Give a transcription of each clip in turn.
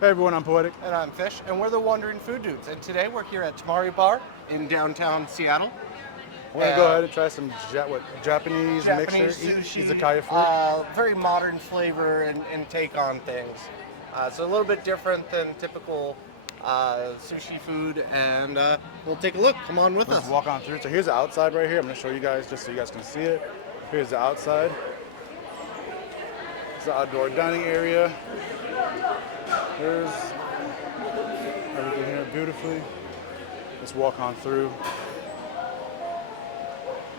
Hey everyone, I'm Poetic. And I'm Fish, and we're the Wandering Food Dudes. And today we're here at Tamari Bar in downtown Seattle. We're gonna go ahead and try some Japanese mixture, Japanese sushi, izakaya food. very modern flavor and take on things. So a little bit different than typical sushi food, and we'll take a look. Come on with Let's us. walk on through. So here's the outside right here. I'm gonna show you guys just so you guys can see it. Here's the outside. It's the outdoor dining area. There's everything here beautifully. Let's walk on through.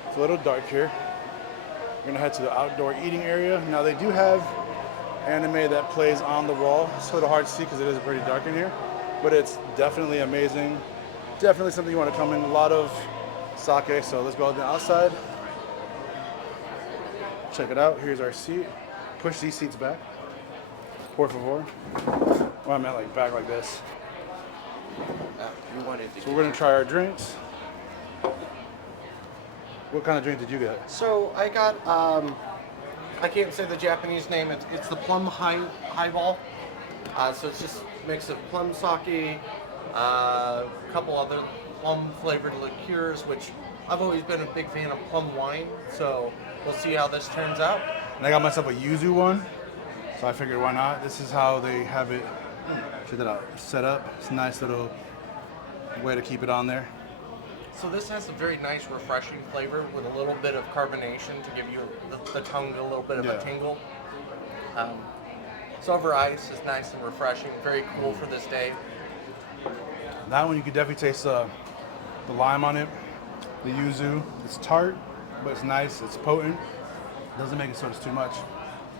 It's a little dark here. We're gonna head to the outdoor eating area. Now they do have anime that plays on the wall. It's a little hard to see because it is pretty dark in here, but it's definitely amazing. Definitely something you want to come in. A lot of sake. So let's go on the outside. Check it out. Here's our seat. Push these seats back. Por favor. Well, I meant like back like this. You wanted to. So we're gonna try our drinks. What kind of drink did you get? So I got, I can't say the Japanese name. It's the plum highball. So it's just a mix of plum sake, a couple other plum flavored liqueurs, which I've always been a big fan of plum wine. So we'll see how this turns out. And I got myself a yuzu one, so I figured why not. This is how they have it. Check that out. Set up. It's a nice little way to keep it on there. So this has a very nice, refreshing flavor with a little bit of carbonation to give you the tongue a little bit of a tingle. So over ice is nice and refreshing, very cool for this day. That one you could definitely taste the lime on it, the yuzu. It's tart, but it's nice. It's potent. Doesn't make it so it's too much.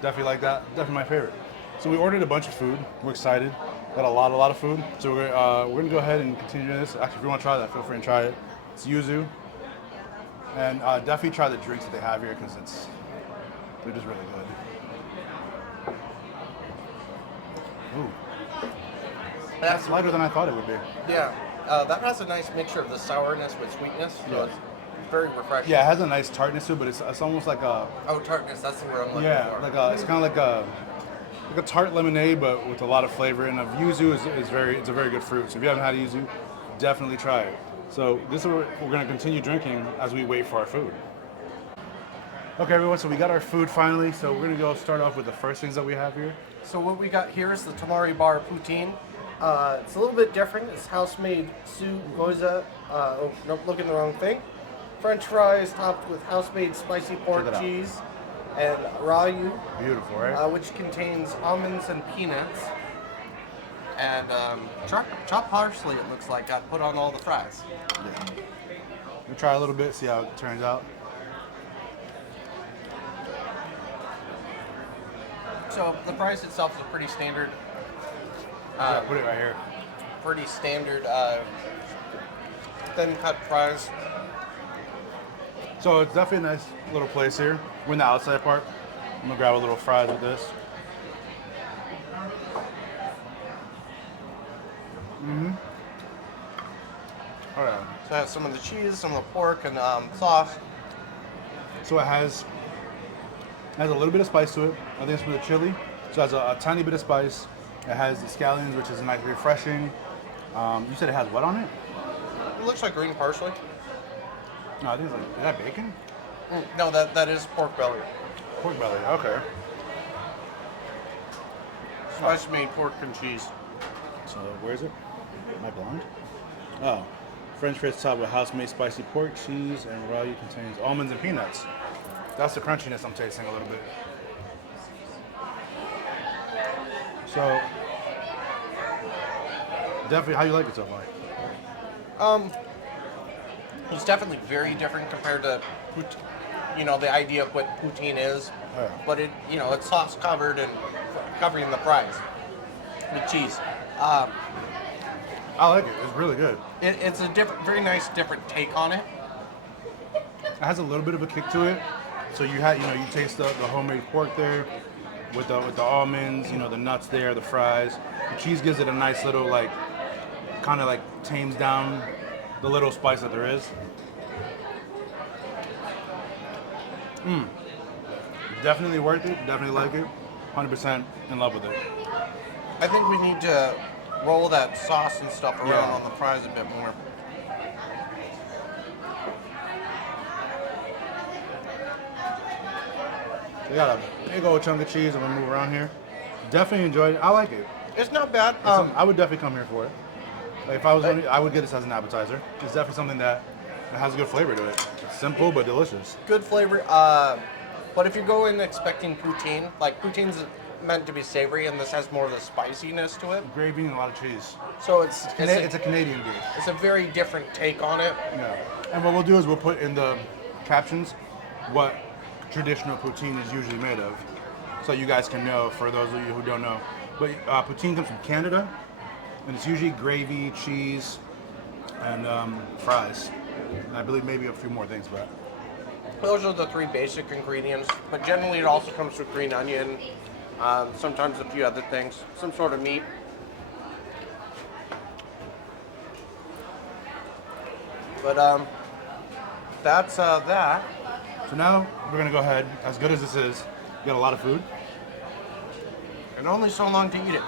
Definitely like that. Definitely my favorite. So we ordered a bunch of food. We're excited. Got a lot of food. So we're gonna go ahead and continue this. Actually, if you want to try that, feel free and try it. It's yuzu. And definitely try the drinks that they have here because they're just really good. Ooh. That's lighter than I thought it would be. Yeah, that has a nice mixture of the sourness with sweetness. So it's very refreshing. Yeah, it has a nice tartness to it, but it's almost like a... Oh, tartness, that's the word I'm looking for. It's kind of like a tart lemonade, but with a lot of flavor. And yuzu is a very good fruit. So if you haven't had yuzu, definitely try it. So this is what we're going to continue drinking as we wait for our food. Okay, everyone, so we got our food finally. So we're going to go start off with the first things that we have here. So what we got here is the Tamari Bar poutine. It's a little bit different. It's house-made gyoza. Nope, looking the wrong thing. French fries topped with house-made spicy pork cheese and rayu. Beautiful, right? Which contains almonds and peanuts. And chopped parsley, it looks like, got put on all the fries. Yeah. We'll try a little bit, see how it turns out. So the fries itself is a pretty standard. Put it right here. Pretty standard thin cut fries. So it's definitely a nice little place here. We're in the outside part. I'm gonna grab a little fries with this. All right. So it has some of the cheese, some of the pork, and sauce. So it has a little bit of spice to it. I think it's for the chili. So it has a tiny bit of spice. It has the scallions, which is nice, refreshing. You said it has what on it? It looks like green parsley. No, I think it's like, is that bacon? No, that is pork belly. Pork belly, okay. Spice made pork and cheese. So where is it? Am I blind? Oh. French fries topped with house-made spicy pork, cheese, and rayu contains almonds and peanuts. That's the crunchiness I'm tasting a little bit. So, definitely, how you like it so far? It's definitely very different compared to, the idea of what poutine is. Oh, yeah. But it's sauce covered and covering the fries with cheese. I like it. It's really good. It's a very nice, different take on it. It has a little bit of a kick to it. So you taste the homemade pork there with the almonds, the nuts there, the fries. The cheese gives it a nice little kind of tames down the little spice that there is. Definitely worth it. Definitely like it. 100% in love with it. I think we need to roll that sauce and stuff around Yeah. on the fries a bit more. We got a big old chunk of cheese. I'm gonna move around here. Definitely enjoyed it. I like it. It's not bad. I would definitely come here for it. Like if I was, I would get this as an appetizer. It's definitely something that has a good flavor to it. It's simple but delicious. Good flavor. But if you go in expecting poutine, like poutine's meant to be savory, and this has more of the spiciness to it. Gravy and a lot of cheese. So it's It's a Canadian dish. it's a very different take on it. Yeah. And what we'll do is we'll put in the captions what traditional poutine is usually made of, so you guys can know. For those of you who don't know, but poutine comes from Canada, and it's usually gravy, cheese, and fries. And I believe maybe a few more things, but Those are the three basic ingredients. But generally, it also comes with green onion, sometimes a few other things, some sort of meat. But that's that. so now we're gonna go ahead. As good as this is, we got a lot of food. And only so long to eat it.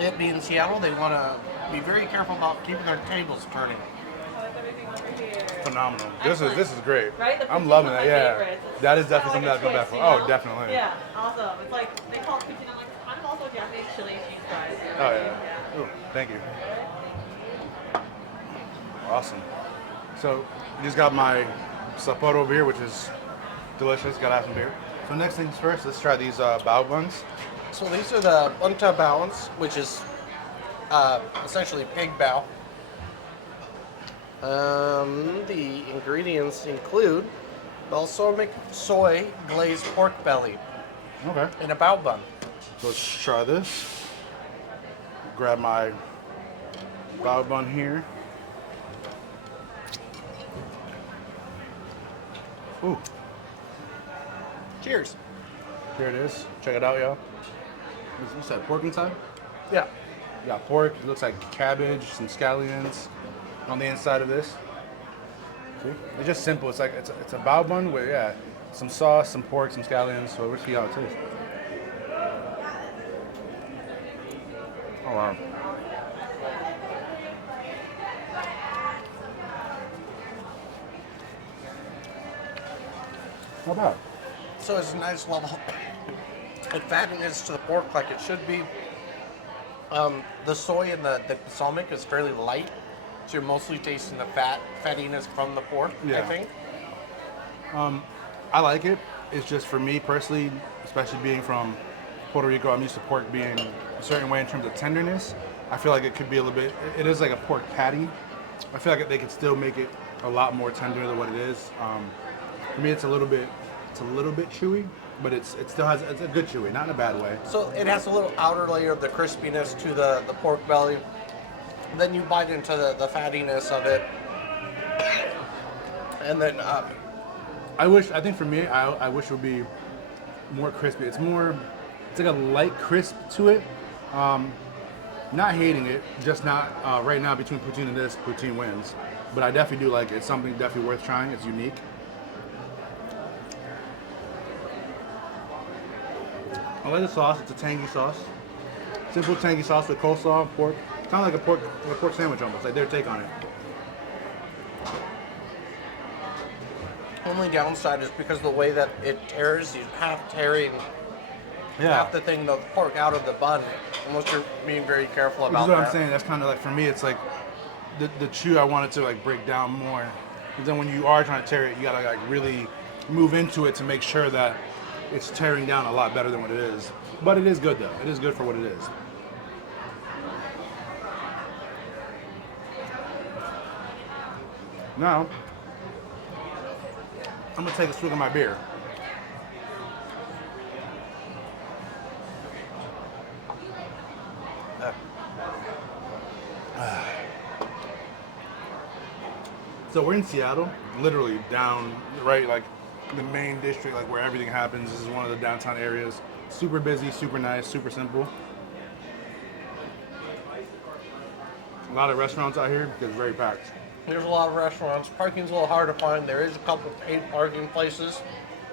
It being Seattle, they want to be very careful about keeping their tables turning. Phenomenal. This is great. Right? The I'm poutine loving is it. my Yeah, favorite. that is It's definitely something kinda I'd come like a back for. twist, Oh, you know? definitely. Yeah, awesome. It's like they call it poutine. I'm like, kind of also Japanese chili cheese fries. You know Oh what I yeah. mean? Ooh, thank you. Awesome. So you just got my Sapporo beer, which is delicious. Gotta have some beer. So next things first, let's try these bao buns. So these are the bunta baos, which is essentially pig bao. The ingredients include balsamic soy glazed pork belly Okay. in a bao bun. So let's try this. Grab my bao bun here. Ooh, Cheers. here it is. Check it out, y'all. What's that, pork inside? Yeah. You got pork, it looks like cabbage, some scallions on the inside of this. See? It's just simple. It's like it's a bao bun with some sauce, some pork, some scallions. So we'll see how it tastes. Oh wow. Not bad. So it's a nice level of fattiness to the pork like it should be. The soy and the balsamic is fairly light, so you're mostly tasting the fattiness from the pork, Yeah. I think. I like it. It's just for me personally, especially being from Puerto Rico, I'm used to pork being a certain way in terms of tenderness. I feel like it could be a little bit. It is like a pork patty. I feel like they could still make it a lot more tender than what it is. For me, it's a little bit chewy, but it still has it's a good chewy, not in a bad way. So it has a little outer layer of the crispiness to the pork belly. Then you bite into the fattiness of it. And then I think for me, I wish it would be more crispy. It's like a light crisp to it. Not hating it, just not right now between poutine and this, poutine wins. But I definitely do like it. It's something definitely worth trying. It's unique. I like the sauce. It's a tangy sauce. Simple tangy sauce with coleslaw, pork. Kind of like a pork sandwich almost, like their take on it. only downside is because of the way that it tears, you half tearing half the thing, the pork out of the bun, unless you're being very careful Which about is what that. I'm saying. That's kind of like, for me, it's like the chew, I want it to like break down more. But then when you are trying to tear it, you gotta like really move into it to make sure that it's tearing down a lot better than what it is. But it is good though. It is good for what it is. Now, I'm gonna take a swig of my beer. So we're in Seattle, literally down, right, like the main district, like where everything happens. This is one of the downtown areas. Super busy, super nice, super simple. A lot of restaurants out here because it's very packed. There's a lot of restaurants. Parking's a little hard to find. There is a couple paid parking places,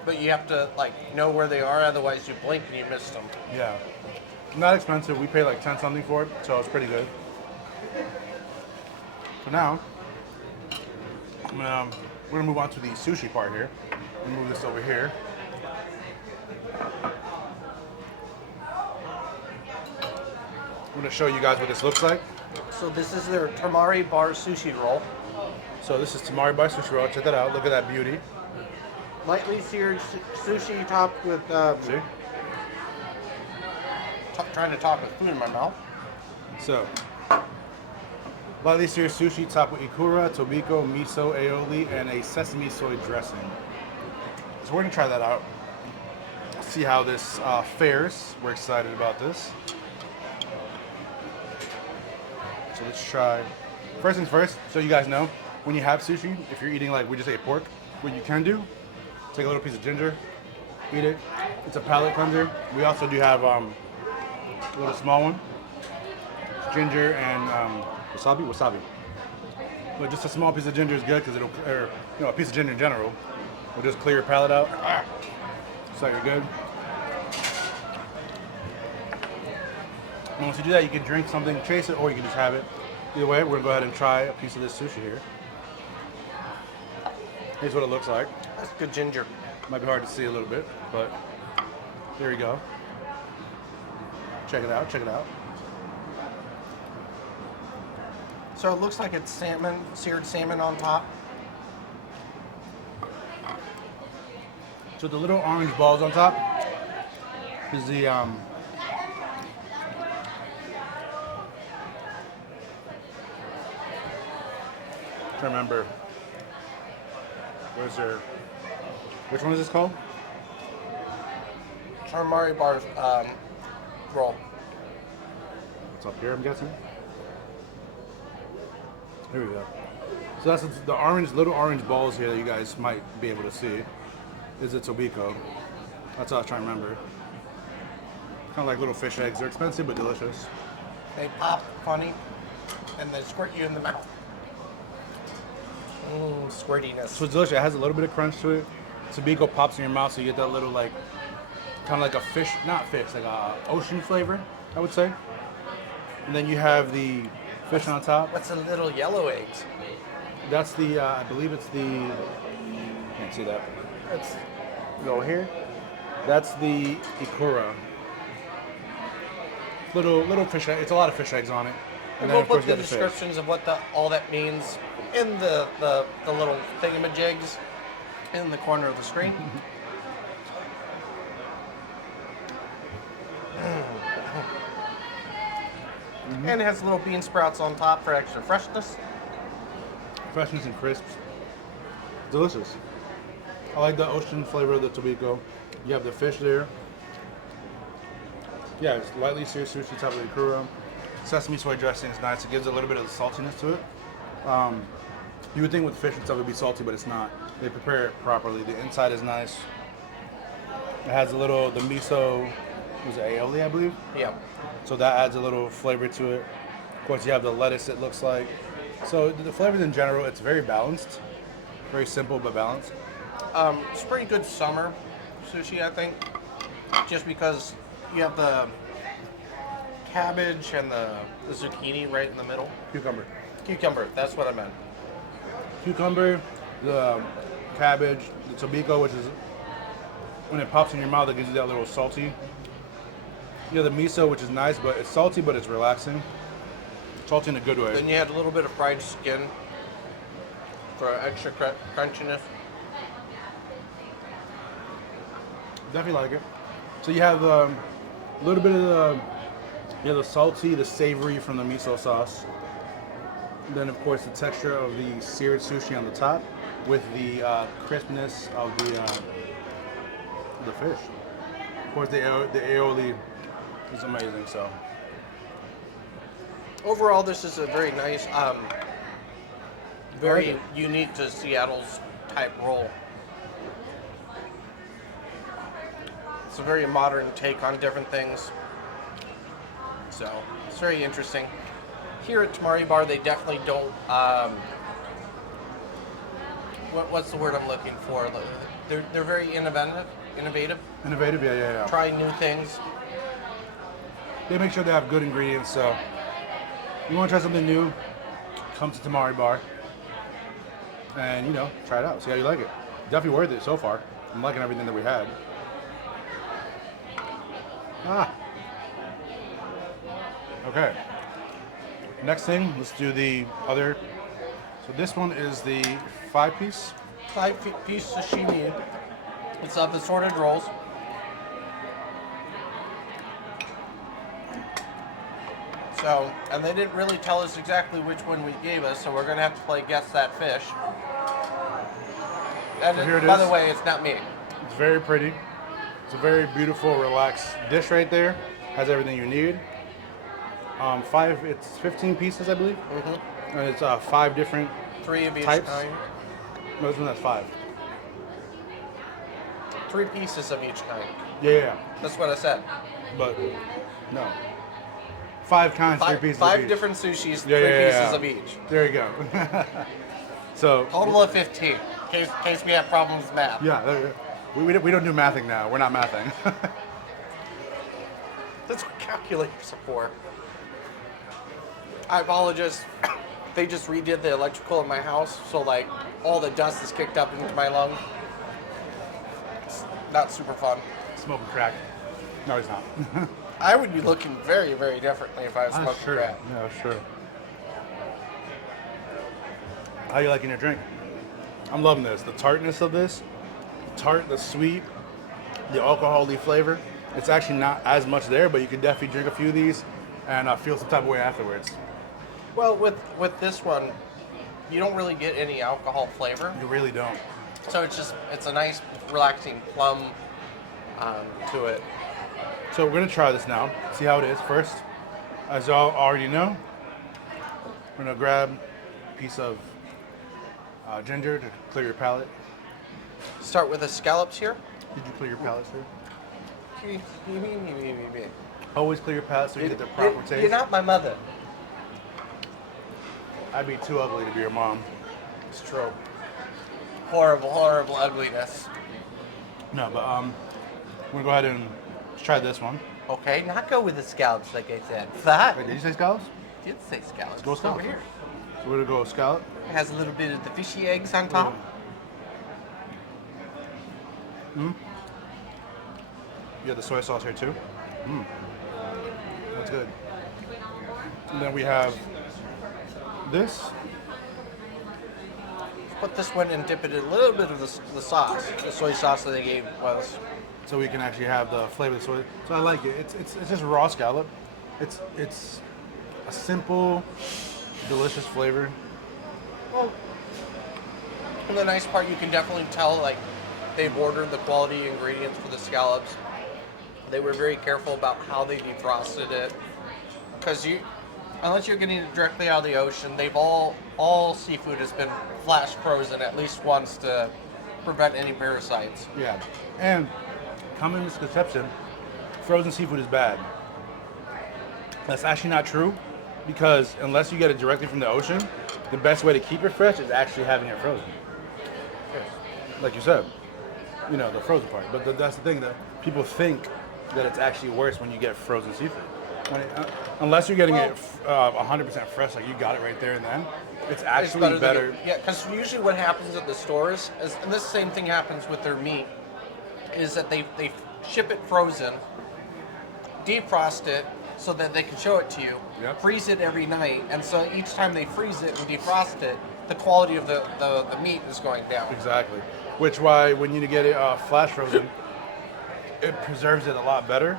but you have to like know where they are, otherwise you blink and you miss them. Yeah. Not expensive. We paid like 10 something for it, so it's pretty good. So now, we're gonna move on to the sushi part here. We'll move this over here. I'm gonna show you guys what this looks like. So this is their Tamari Bar sushi roll. So this is Tamari Bar sushi roll. Check that out. Look at that beauty. Lightly seared sushi topped with. See? Trying to talk with food in my mouth. So, lightly seared sushi topped with ikura, tobiko, miso, aioli, and a sesame soy dressing. So we're gonna try that out. See how this fares. We're excited about this. So let's try. First things first, so you guys know, when you have sushi, if you're eating like we just ate pork, what you can do, take a little piece of ginger, eat it. It's a palate cleanser. We also do have a little small one, ginger and wasabi. But just a small piece of ginger is good because a piece of ginger in general will just clear your palate out. So you're good. And once you do that, you can drink something, chase it, or you can just have it. Either way, we're gonna go ahead and try a piece of this sushi here. Here's what it looks like. That's good ginger. Might be hard to see a little bit, but there you go. Check it out, check it out. So it looks like it's salmon, seared salmon on top. So the little orange balls on top is the trying to remember. Which one is this called? Tamari Bar's roll. It's up here, I'm guessing. Here we go. So that's the little orange balls here that you guys might be able to see. Is a tobiko. That's what I was trying to remember. Kind of like little fish eggs. They're expensive but delicious. They pop funny, and they squirt you in the mouth. Squirtiness. So it's delicious. It has a little bit of crunch to it. Tobiko pops in your mouth, so you get that little like, kind of like a fish, not fish, like a ocean flavor, I would say. And then you have the fish on top. What's the little yellow eggs? That's the, I believe it's the, can't see that. It's, go here. That's the ikura. Little fish egg. It's a lot of fish eggs on it. And then we'll of course put you the got fish. descriptions of what all that means in the little thingamajigs in the corner of the screen. And it has little bean sprouts on top for extra freshness. Freshness and crisps. Delicious. I like the ocean flavor of the tobiko. You have the fish there. Yeah, it's lightly seared sushi top of the ikura. Sesame soy dressing is nice. It gives a little bit of saltiness to it. You would think with fish and stuff it would be salty, but it's not. They prepare it properly. The inside is nice. It has the miso, was it aioli, I believe? Yeah. So that adds a little flavor to it. Of course, you have the lettuce, it looks like. So the flavors in general, it's very balanced. Very simple, but balanced. It's pretty good summer sushi, I think. Just because you have the cabbage and the zucchini right in the middle. Cucumber, that's what I meant. Cucumber, the cabbage, the tobiko, which is, when it pops in your mouth, it gives you that little salty. You have the miso, which is nice, but it's salty, but it's relaxing. Salty in a good way. Then you had a little bit of fried skin for extra crunchiness. Definitely like it. So you have a little bit of the salty, the savory from the miso sauce. Then of course the texture of the seared sushi on the top with the crispness of the fish. Of course the aioli is amazing. So Overall, this is a very nice, very unique to Seattle's type roll. It's a very modern take on different things. So it's very interesting. Here at Tamari Bar, they definitely don't. What's the word I'm looking for? They're very innovative. Innovative, yeah. Trying new things. they make sure they have good ingredients. So, you want to try something new? Come to Tamari Bar, and try it out. See how you like it. Definitely worth it so far. I'm liking everything that we had. Okay. Next thing, let's do the other. So this one is the 5-piece. 5-piece sashimi. It's of assorted rolls. So, and they didn't really tell us exactly which one we gave us, so we're gonna have to play guess that fish. And So here it by is. the way, it's not me. It's very pretty. It's a very beautiful, relaxed dish right there. Has everything you need. It's 15 pieces, I believe. Mm-hmm. And it's 5 different 3 of each types. kind. No, this one has 5. 3 pieces of each kind. Yeah. That's what I said. But no. 5 kinds, 3 pieces. of 5 each. different sushis, 3 Yeah. pieces of each. There you go. So Total of 15. In case we have problems with math. yeah, we don't do mathing now. We're not mathing. That's what calculators are for. I apologize. They just redid the electrical in my house, so like all the dust is kicked up into my lung. It's not super fun. Smoking crack. No, he's not. I would be looking very, very differently if I was I'm smoking sure. crack. Yeah, sure. How you liking your drink? I'm loving this. The tartness of this, the sweet, the alcohol-y flavor. It's actually not as much there, but you can definitely drink a few of these and feel some type of way afterwards. Well, with this one, you don't really get any alcohol flavor, You really don't. so it's a nice, relaxing plum to it. So we're gonna try this now. See how it is first. As y'all already know, we're gonna grab a piece of ginger to clear your palate. Start with the scallops here. Did you clear your palate, sir? Always clear your palate so you get the proper taste. You're not my mother. I'd be too ugly to be your mom. It's true. Horrible, horrible ugliness. No, but we're gonna go ahead and try this one. Okay, not go with the scallops like I said. Fat. Wait, did you say scallops? Did say scallops. Go It's scallops. over here. So we're gonna go scallop. It has a little bit of the fishy eggs on top. You have the soy sauce here too. That's good. And then we have this. Put this one and dip it in a little bit of the sauce. The soy sauce that they gave was. So we can actually have the flavor of the soy. So I like it. It's just raw scallop. It's a simple, delicious flavor. Well, and the nice part, you can definitely tell like they've ordered the quality ingredients for the scallops. They were very careful about how they defrosted it, because unless you're getting it directly out of the ocean, they've all seafood has been flash frozen at least once to prevent any parasites. Yeah. And common misconception, frozen seafood is bad. That's actually not true, because unless you get it directly from the ocean, the best way to keep it fresh is actually having it frozen. Like you said, the frozen part. But that's the thing, that people think that it's actually worse when you get frozen seafood. Unless you're getting it 100% fresh, like you got it right there and then, it's actually better. Yeah, because usually what happens at the stores, and this same thing happens with their meat, is that they ship it frozen, defrost it so that they can show it to you, Yep. freeze it every night, and so each time they freeze it and defrost it, the quality of the meat is going down. Exactly. Which why when you get it flash frozen, it preserves it a lot better,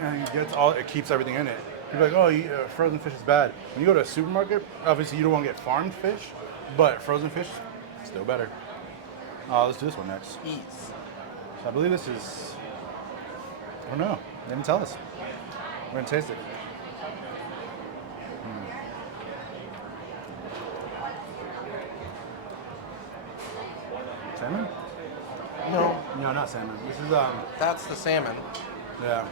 and it keeps everything in it. You're like, oh, frozen fish is bad. When you go to a supermarket, obviously you don't want to get farmed fish, but frozen fish, still better. Let's do this one next. Ease. So I believe this is, I don't know, they didn't tell us. We're gonna taste it. Salmon? No, No, not salmon. This is that's the salmon. yeah.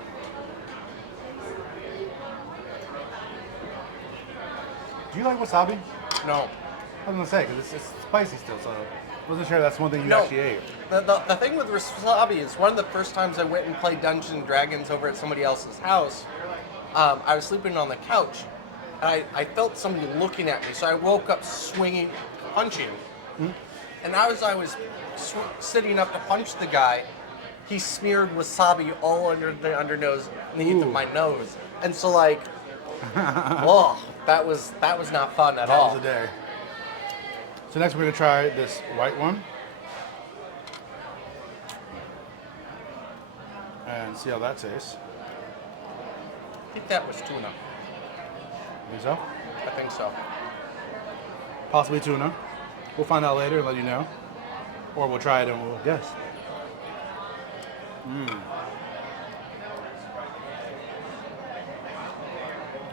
Do you like wasabi? No. I was gonna say, because it's spicy still, so I wasn't sure that's one thing you No. actually ate. The thing with wasabi is one of the first times I went and played Dungeons and Dragons over at somebody else's house, I was sleeping on the couch, and I felt somebody looking at me. So I woke up swinging, punching. And as I was sitting up to punch the guy, he smeared wasabi all under the underneath of my nose. And so like, whoa, that was not fun at all. That was a day. So next we're gonna try this white one. And see how that tastes. I think that was tuna. Think so? I think so. Possibly tuna. We'll find out later and let you know. Or we'll try it and we'll guess.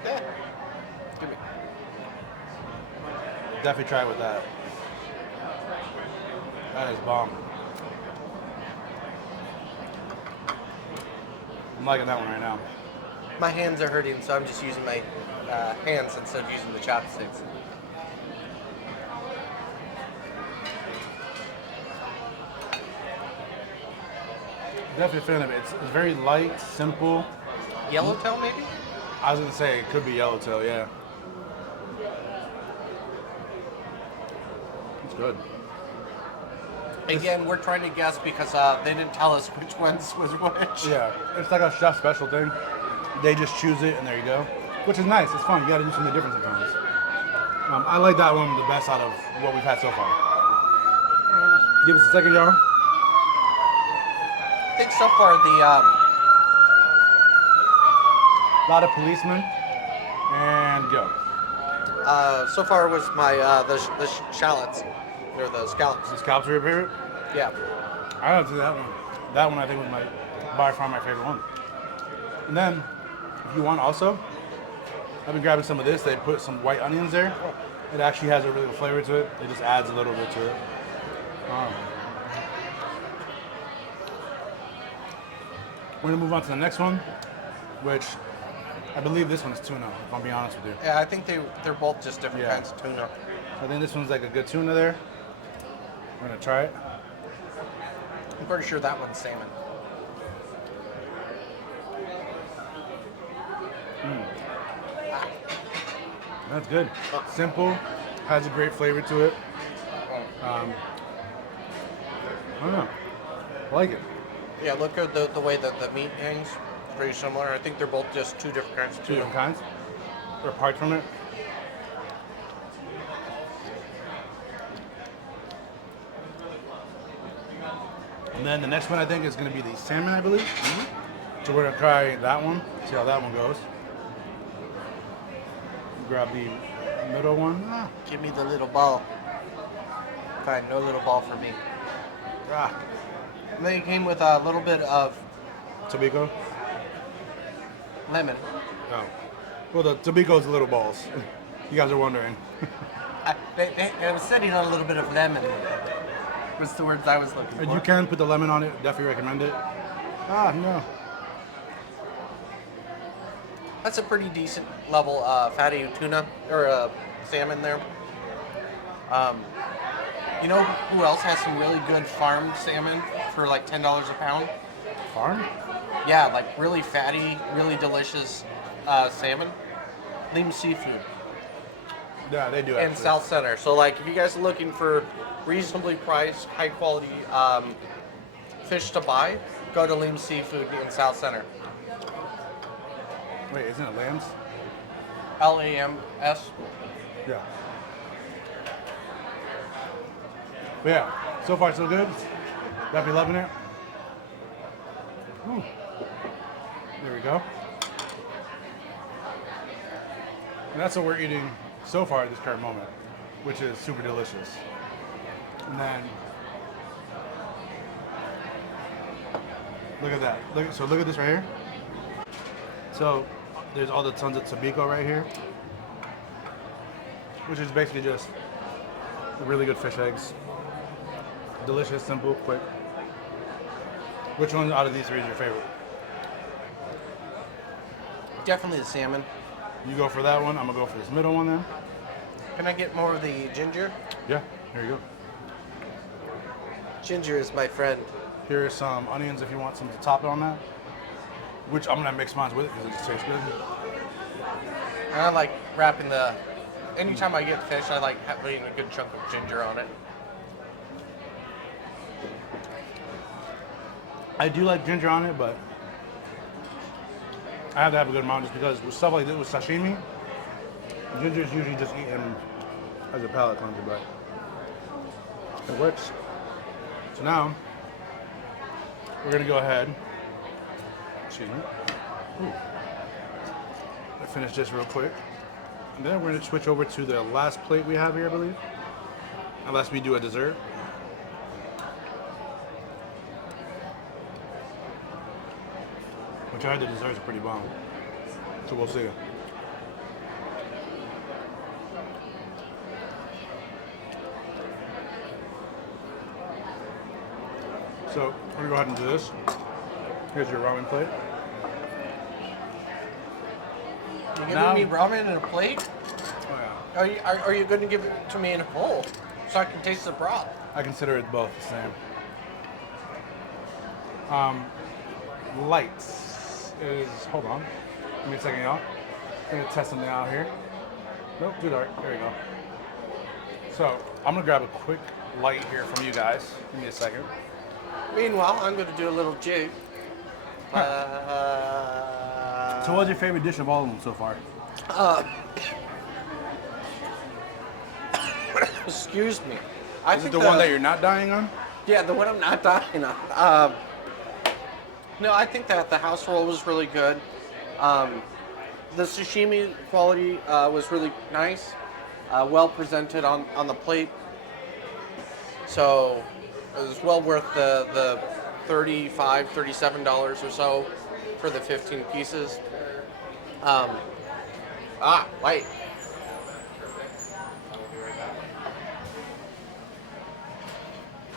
Yeah. Give me. Definitely try it with that. That is bomb. I'm liking that one right now. My hands are hurting, so I'm just using my hands instead of using the chopsticks. Definitely a fan of it. It's very light, simple. Yellowtail, maybe? I was gonna say it could be yellowtail, yeah. It's good. Again, we're trying to guess because they didn't tell us which ones was which. Yeah, it's like a chef special thing. They just choose it and there you go. Which is nice, it's fun. You gotta do something different sometimes. I like that one the best out of what we've had so far. Give us a second, y'all. I think so far the A lot of policemen. And go. so far was my the shallots or the scallops. The scallops are your favorite? Yeah. I don't do that one. That one I think was by far my favorite one. And then, if you want also, I've been grabbing some of this. They put some white onions there. It actually has a really good flavor to it. It just adds a little bit to it. We're gonna move on to the next one, which I believe this one's tuna, if I'm being honest with you. Yeah, I think they're both just different Yeah. kinds of tuna. I think this one's like a good tuna there. We're gonna try it. I'm pretty sure that one's salmon. That's good. Simple, has a great flavor to it. I don't know. I like it. Yeah, look at the way that the meat hangs. It's pretty similar. I think they're both just two different kinds of Two tuna. different kinds. Or apart from it. And then the next one I think is going to be the salmon, I believe. So we're going to try that one, see how that one goes. Grab the middle one. Give me the little ball. Fine, no little ball for me. Ah. And then it came with a little bit of Tobacco. lemon. Oh. Well, the Tobaco's little balls. You guys are wondering. I was sitting on a little bit of lemon. Was the words I was looking for. And you can put the lemon on it. Definitely recommend it. Ah, no. That's a pretty decent level fatty tuna or salmon there. You know who else has some really good farmed salmon for like $10 a pound? Farm? Yeah, like really fatty, really delicious salmon. Leem Seafood Yeah, they do in actually. South Center. So like if you guys are looking for reasonably priced, high quality fish to buy, go to Leem Seafood in South Center. Wait, isn't it lambs? LAMS. Yeah. But yeah, so far so good. Definitely loving it. Ooh. There we go. And that's what we're eating so far at this current moment, which is super delicious. And then, look at that. Look at this right here. So there's all the tons of Tobacco right here, which is basically just really good fish eggs. Delicious, simple, quick. Which one out of these three is your favorite? Definitely the salmon. You go for that one. I'm gonna go for this middle one then. Can I get more of the ginger? Yeah, here you go. Ginger is my friend. Here are some onions if you want some to top it on that. Which I'm gonna mix mine with because it just tastes good. And I like wrapping the. Anytime I get fish, I like having a good chunk of ginger on it. I do like ginger on it, but I have to have a good amount just because with stuff like this, with sashimi, ginger is usually just eaten as a palate cleanser, but it works. So now, we're gonna go ahead, excuse me, finish this real quick. And then we're gonna switch over to the last plate we have here, I believe. Unless we do a dessert. Which I heard the desserts are pretty bomb. So we'll see. So we're gonna go ahead and do this. Here's your ramen plate. You're giving Now- me ramen in a plate? Oh yeah. Are you going to give it to me in a bowl so I can taste the broth? I consider it both the same. Lights is, hold on. Give me a second, y'all. I'm gonna test something out here. Nope, too dark. There we go. So I'm gonna grab a quick light here from you guys. Give me a second. Meanwhile, I'm going to do a little jig. So what's your favorite dish of all of them so far? Excuse me. Is it the one that you're not dying on? Yeah, the one I'm not dying on. No, I think that the house roll was really good. The sashimi quality was really nice, well presented on the plate. So it was well worth the $35, $37 or so for the 15 pieces. Wait.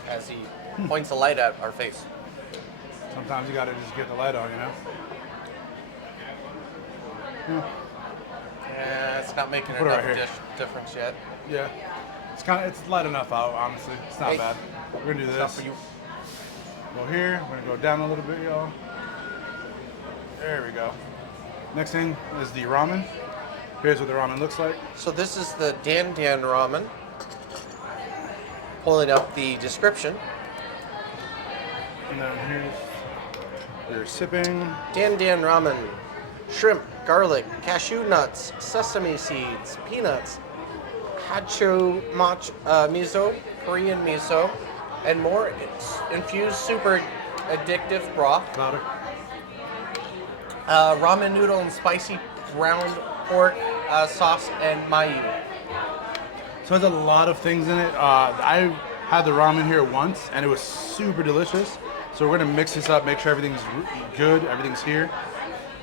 As he points a light at our face. Sometimes you gotta just get the light on, you know? Yeah, it's not making Put it enough right here. difference yet. Yeah. It's light enough out, honestly. It's not Hey. bad. We're gonna do It's not this. for you. Go here. We're gonna go down a little bit, y'all. There we go. Next thing is the ramen. Here's what the ramen looks like. So this is the Dan Dan ramen. Pulling up the description. And then here's your sipping. Dan Dan ramen. Shrimp, garlic, cashew nuts, sesame seeds, peanuts, hacho miso, Korean miso, and more. It's infused super addictive broth. Louder. Ramen noodle and spicy ground pork sauce and mayo. So there's a lot of things in it. I had the ramen here once, and it was super delicious. So we're gonna mix this up, make sure everything's good, everything's here.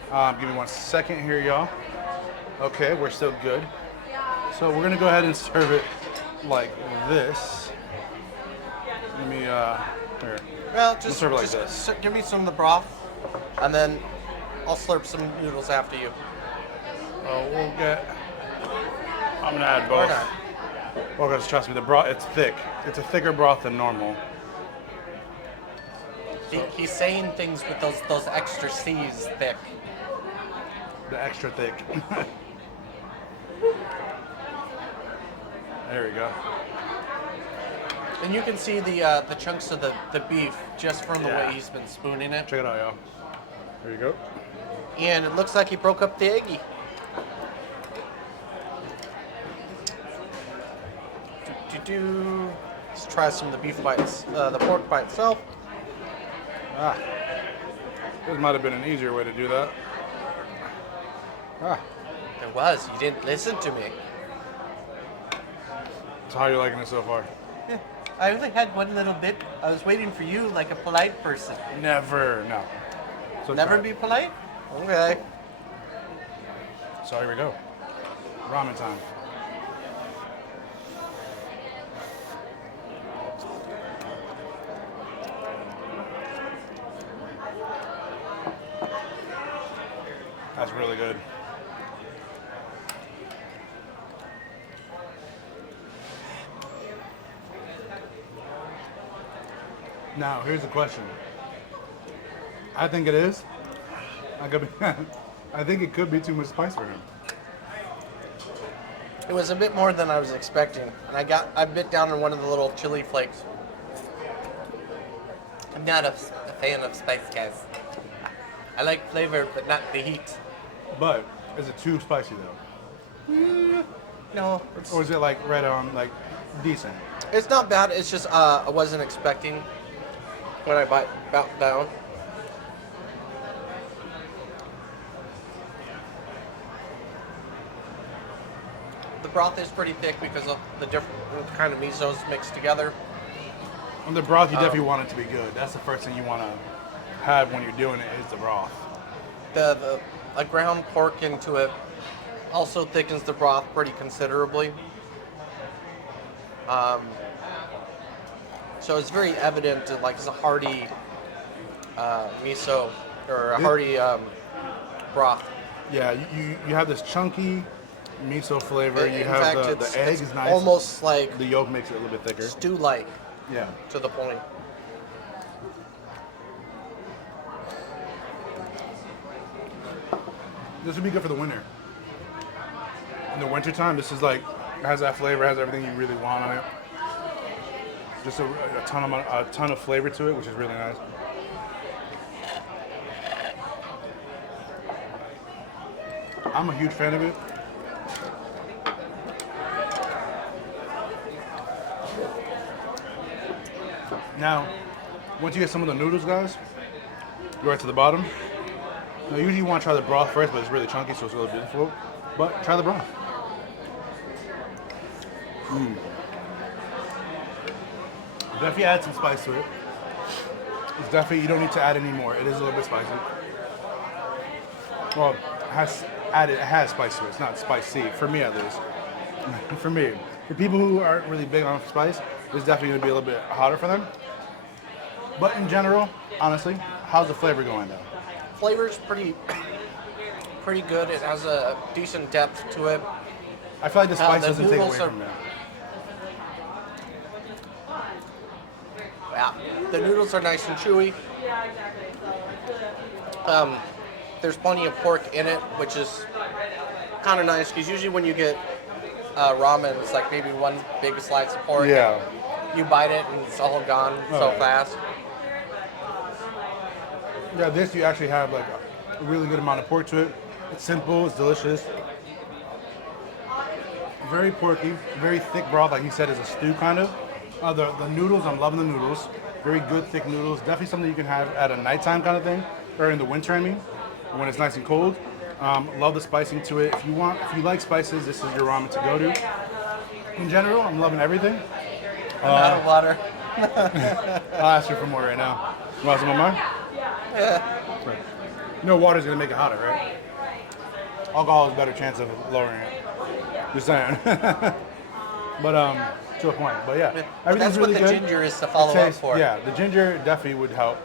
Give me 1 second here, y'all. Okay, we're still good. So we're gonna go ahead and serve it like this. Let me, here. Well, We'll just serve it like just this. give me some of the broth, and then I'll slurp some noodles after you. We'll get, I'm gonna add Or both. not. Well, guys, trust me, the broth, it's thick. It's a thicker broth than normal. He's saying things with those extra C's thick. The extra thick. There we go. And you can see the chunks of the beef just from the Yeah. way he's been spooning it. Check it out, y'all. There you go. And it looks like he broke up the eggie. Let's try some of the beef bites, the pork by itself. This might have been an easier way to do that. There was. You didn't listen to me. So how are you liking it so far? Yeah. I only had one little bit. I was waiting for you like a polite person. Never, no. So Never try it. be polite? Okay. So here we go. Ramen time. That's really good. Now, here's the question. I think it is. I think it could be too much spice for him. It was a bit more than I was expecting, and I bit down on one of the little chili flakes. I'm not a fan of spice, guys. I like flavor, but not the heat. But is it too spicy though? No, Or is it like right on, like decent? it's not bad. It's just I wasn't expecting when I bite down. The broth is pretty thick because of the different kind of misos mixed together. On the broth, you definitely want it to be good. That's the first thing you want to have when you're doing it is the broth. The ground pork into it also thickens the broth pretty considerably. So it's very evident that like it's a hearty miso or a hearty broth. Yeah, you have this chunky miso flavor. In You have fact, the egg it's is nice. almost like The yolk makes it a little bit thicker. stew-like Yeah. to the point. This would be good for the winter. In the wintertime, this is like, has that flavor, has everything you really want on it. Just a ton of flavor to it, which is really nice. I'm a huge fan of it. Now, once you get some of the noodles, guys, go right to the bottom. Now, usually you want to try the broth first, but it's really chunky, so it's really beautiful. But try the broth. Definitely add some spice to it. It's definitely, you don't need to add any more. It is a little bit spicy. Well, it has spice to it. It's not spicy, for me at least. For me. For people who aren't really big on spice, it's definitely going to be a little bit hotter for them. But in general, honestly, how's the flavor going though? Flavor's pretty good. It has a decent depth to it. I feel like the spice the doesn't take away noodles are- from that. Yeah, the noodles are nice and chewy. There's plenty of pork in it, which is kind of nice because usually when you get ramen, it's like maybe one big slice of pork. Yeah. You bite it and it's all gone so Right. fast. Yeah, this you actually have like a really good amount of pork to it. It's simple, it's delicious. Very porky, very thick broth, like he said, is a stew kind of. The noodles, I'm loving the noodles. Very good, thick noodles. Definitely something you can have at a nighttime kind of thing, or in the winter, I mean, when it's nice and cold. Love the spicing to it. If you like spices, this is your ramen to go to. In general, I'm loving everything. I'm out of water. I'll ask you for more right now. You want some more? Yeah. Right. You know water's gonna make it hotter, right? Alcohol has a better chance of lowering it. Just saying. But to a point. But yeah, But everything's that's really what the good. ginger is to follow The up taste- for. Yeah, the ginger definitely would help.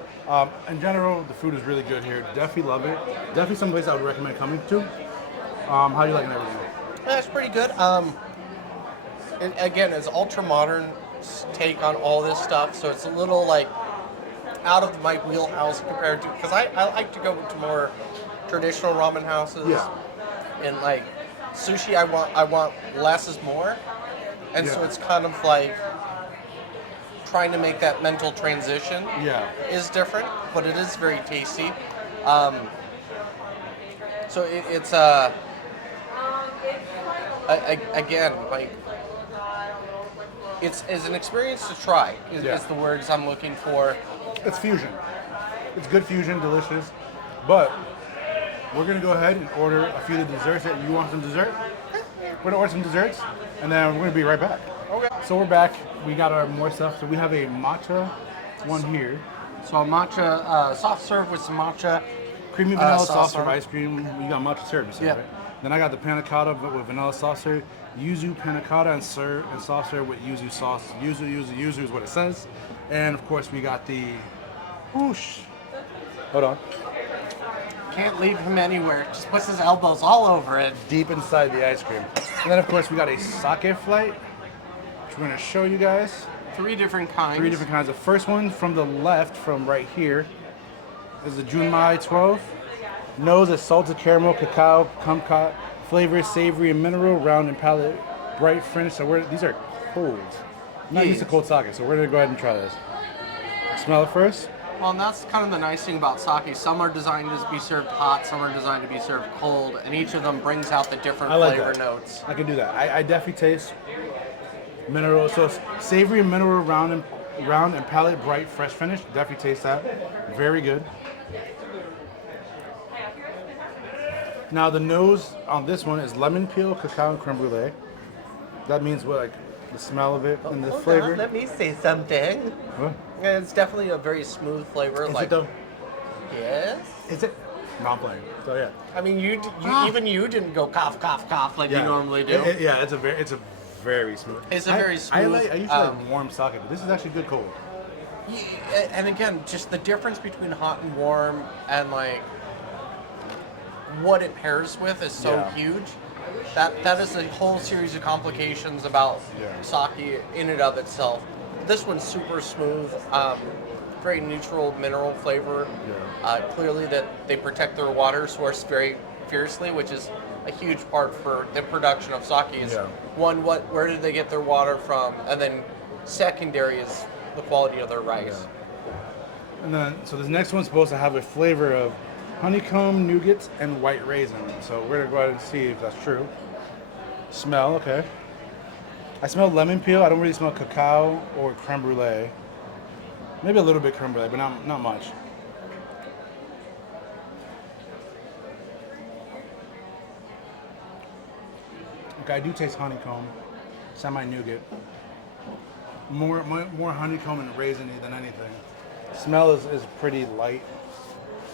In general, the food is really good here. Definitely love it. Definitely some place I would recommend coming to. How do you liking everything? That's pretty good. And again, it's ultra modern take on all this stuff, so it's a little like out of my wheelhouse compared to because I like to go to more traditional ramen houses. Yeah. And like sushi, I want less is more, and so Yeah. it's kind of like trying to make that mental transition. Yeah. Is different, but it is very tasty. So it's again like it's an experience to try. Yeah. Is the words I'm looking for. It's fusion. It's good fusion, delicious. But we're gonna go ahead and order a few of the desserts. You want some dessert? We're gonna order some desserts, and then we're gonna be right back. Okay. So we're back. We got our more stuff. So we have a matcha one here. So a matcha soft serve with some matcha. Creamy vanilla Sauce soft serve on it. ice cream. You got matcha syrup, you said, Yeah. right? Then I got the panna cotta with vanilla sauce serve, yuzu panna cotta and soft serve with yuzu sauce. Yuzu is what it says. And of course we got the whoosh. Hold on. Can't leave him anywhere. Just puts his elbows all over it. Deep inside the ice cream. And then of course we got a sake flight, which we're gonna show you guys. 3 different kinds. 3 different kinds. The first one from the left, from right here, is the Junmai 12. Nose is salted caramel, cacao, kumquat, flavor savory and mineral, round and palate bright finish. So these are cold. I'm not used to cold sake, so we're gonna go ahead and try this. Smell it first. Well, and that's kind of the nice thing about sake. Some are designed to be served hot, some are designed to be served cold, and each of them brings out the different flavor notes. I can do that. I definitely taste mineral, so savory, mineral, round and palate, bright, fresh finish. Definitely taste that. Very good. Now the nose on this one is lemon peel, cacao, and creme brulee. That means what, like the smell of it and the flavor. Let me say something. What? It's definitely a very smooth flavor. Is it though? Yes. Is it? No, I'm playing. So yeah. I mean, even you didn't go cough, cough, cough like you normally do. Yeah, it's a very smooth. It's a very smooth. I usually like warm sake, but this is actually good cold. Yeah, and again, just the difference between hot and warm, and like what it pairs with is so huge. That is a whole series of complications about sake in and of itself. This one's super smooth, very neutral mineral flavor. Yeah. Clearly that they protect their water source very fiercely, which is a huge part for the production of sake. Is one, where did they get their water from, and then secondary is the quality of their rice. Yeah. And then, so this next one's supposed to have a flavor of honeycomb, nougat, and white raisin. So we're gonna go ahead and see if that's true. Smell, okay. I smell lemon peel. I don't really smell cacao or creme brulee. Maybe a little bit creme brulee, but not much. Okay, I do taste honeycomb, semi-nougat. More honeycomb and raisiny than anything. Smell is pretty light,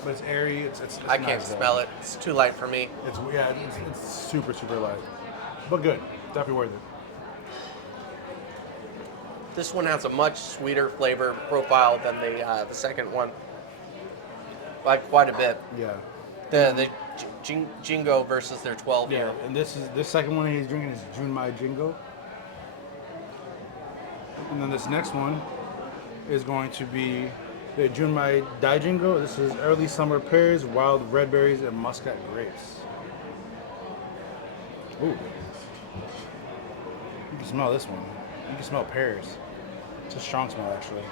but it's airy. It's I nice, can't smell it. It's too light for me. It's super light, but good. Definitely worth it. This one has a much sweeter flavor profile than the second one, by quite a bit. Yeah. The Jingo versus their 12 year. And this second one he's drinking is Junmai Jingo. And then this next one is going to be the Junmai Daijingo. This is early summer pears, wild red berries, and muscat grapes. Ooh. You can smell this one. You can smell pears. It's a strong smell, actually.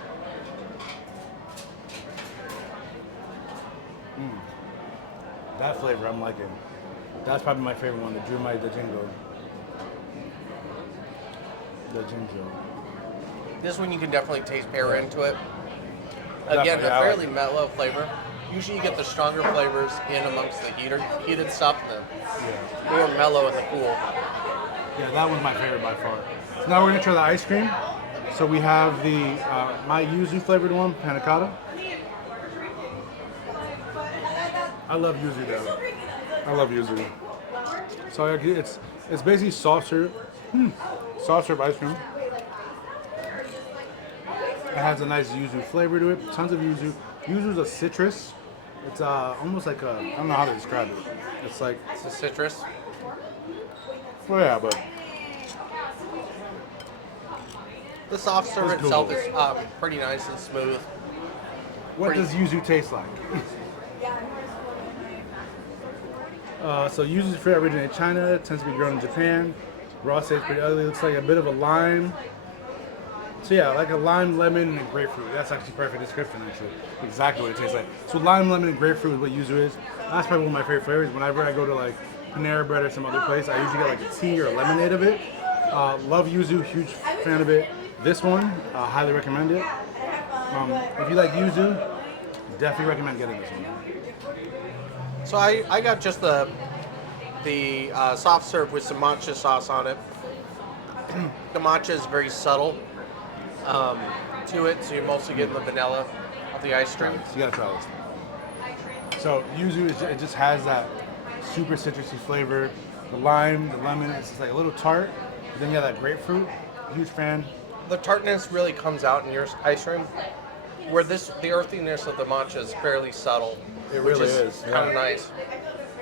That flavor I'm liking. That's probably my favorite one, the Junmai Daijingo. This one you can definitely taste pear into it. Again, a fairly mellow flavor. Usually you get the stronger flavors in amongst the heated stuff, and the more mellow in the cool. Yeah, that one's my favorite by far. So now we're gonna try the ice cream. So we have the my yuzu flavored one, panna cotta. I love yuzu though. I love yuzu. So it's basically soft serve ice cream. It has a nice yuzu flavor to it. Tons of yuzu. Yuzu's a citrus. It's almost like I don't know how to describe it. It's like It's a citrus. well, yeah, but The soft serve It's itself cool. is pretty nice and smooth. what does yuzu taste like? So yuzu fruit originated in China, tends to be grown in Japan. Raw stage pretty ugly. Looks like a bit of a lime. So yeah, like a lime, lemon, and grapefruit. That's actually perfect description, actually. Exactly what it tastes like. So lime, lemon, and grapefruit is what yuzu is. That's probably one of my favorite flavors. Whenever I go to like Panera Bread or some other place, I usually get like a tea or a lemonade of it. Love yuzu, huge fan of it. This one, highly recommend it. If you like yuzu, definitely recommend getting this one. So I got just the soft serve with some matcha sauce on it. The matcha is very subtle to it, so you're mostly getting the vanilla of the ice cream. So you gotta try this. So yuzu, it just has that super citrusy flavor. The lime, the lemon, it's just like a little tart. But then you have that grapefruit. Huge fan. The tartness really comes out in your ice cream, where the earthiness of the matcha is fairly subtle. It which really is kind of nice.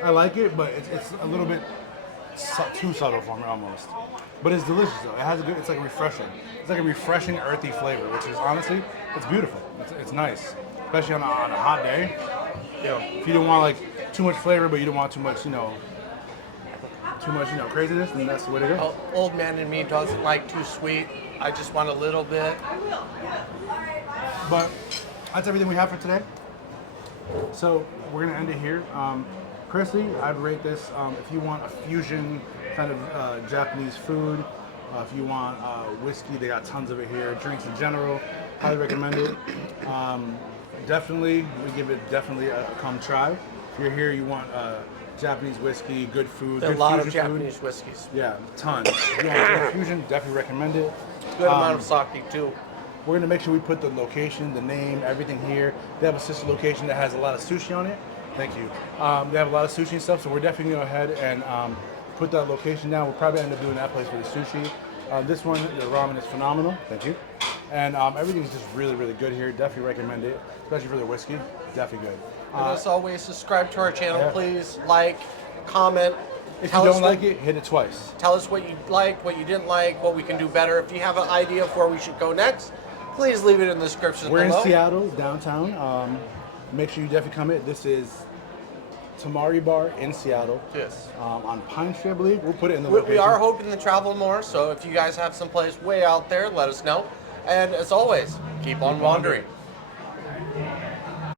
I like it, but it's a little bit too subtle for me almost. But it's delicious though. It has it's like refreshing. It's like a refreshing earthy flavor, which is honestly, it's beautiful. It's nice, especially on a hot day. You know, if you don't want like too much flavor, but you don't want too much, too too much, craziness, then that's the way to go. Old man in me doesn't like too sweet. I just want a little bit. But that's everything we have for today. So we're gonna end it here. Personally, I'd rate this if you want a fusion kind of Japanese food. If you want whiskey, they got tons of it here. Drinks in general, highly recommend it. Definitely, we give it a come try. If you're here, you want Japanese whiskey, good food. There are a good lot of fusion food. Japanese whiskeys. Yeah, tons. If you want good fusion, definitely recommend it. Good amount of sake too. We're gonna make sure we put the location, the name, everything here. They have a sister location that has a lot of sushi on it. Thank you. They have a lot of sushi and stuff, so we're definitely gonna go ahead and put that location down. We'll probably end up doing that place for the sushi. This one, the ramen is phenomenal. Thank you. And everything's just really, really good here. Definitely recommend it, especially for the whiskey. Definitely good. And as always, subscribe to our channel, Yeah. please. Like, comment. If you don't like it, hit it twice. Tell us what you liked, what you didn't like, what we can do better. If you have an idea of where we should go next, please leave it in the description We're below. in Seattle, downtown. Make sure you definitely come in. This is Tamari Bar in Seattle. Yes. On Pine Street, I believe. We'll put it in the We location. are hoping to travel more, so if you guys have someplace way out there, let us know. And as always, keep on wandering.